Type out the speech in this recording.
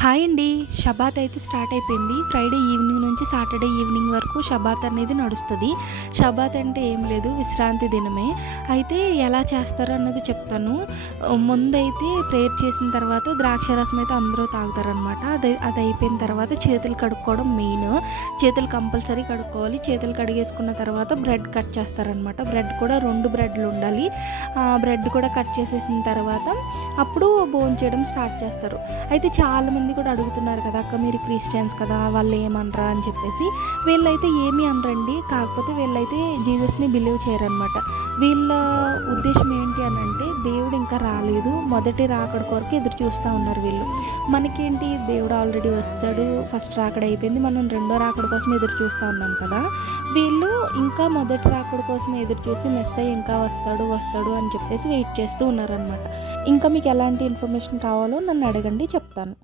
Hi అండి. షబాత్ అయితే start అయిపోయింది. ఫ్రైడే ఈవినింగ్ నుంచి సాటర్డే ఈవినింగ్ వరకు షబాత్ అనేది నడుస్తుంది. షబాత్ అంటే ఏం లేదు విశ్రాంతి దినమే. అయితే ఎలా చేస్తారు అన్నది చెప్తాను. ముందైతే ప్రేయర్ చేసిన తర్వాత ద్రాక్ష రసం అయితే అందరూ తాగుతారనమాట అది అది అయిపోయిన తర్వాత చేతులు కడుక్కోవడం మెయిన్. చేతులు కంపల్సరీ కడుక్కోవాలి. చేతులు కడిగేసుకున్న తర్వాత బ్రెడ్ కట్ చేస్తారనమాట బ్రెడ్ కూడా రెండు బ్రెడ్లు ఉండాలి. బ్రెడ్ కూడా కట్ చేసేసిన తర్వాత అప్పుడు భోజనం చేయడం స్టార్ట్ చేస్తారు. అయితే చాలామంది కూడా అడుగుతున్నారు కదా అక్క మీరు క్రిస్టియన్స్ కదా వాళ్ళు ఏమనరా అని చెప్పేసి. వీళ్ళైతే ఏమీ అనరండి. కాకపోతే వీళ్ళైతే జీసస్ని బిలీవ్ చేయరనమాట వీళ్ళ ఉద్దేశం ఏంటి అని అంటే దేవుడు ఇంకా రాలేదు. మొదటి రాకడ కొరకు ఎదురు చూస్తూ ఉన్నారు వీళ్ళు. మనకేంటి? దేవుడు ఆల్రెడీ వచ్చాడు ఫస్ట్ రాకడ అయిపోయింది. మనం రెండో రాకడ కోసం ఎదురు చూస్తూ ఉన్నాం కదా. వీళ్ళు ఇంకా మొదటి రాకడ కోసం ఎదురు చూసి మెస్ అయ్యి ఇంకా వస్తాడు వస్తాడు అని చెప్పేసి వెయిట్ చేస్తూ ఉన్నారనమాట ఇంకా మీకు ఎలాంటి ఇన్ఫర్మేషన్ కావాలో నన్ను అడగండి చెప్తాను.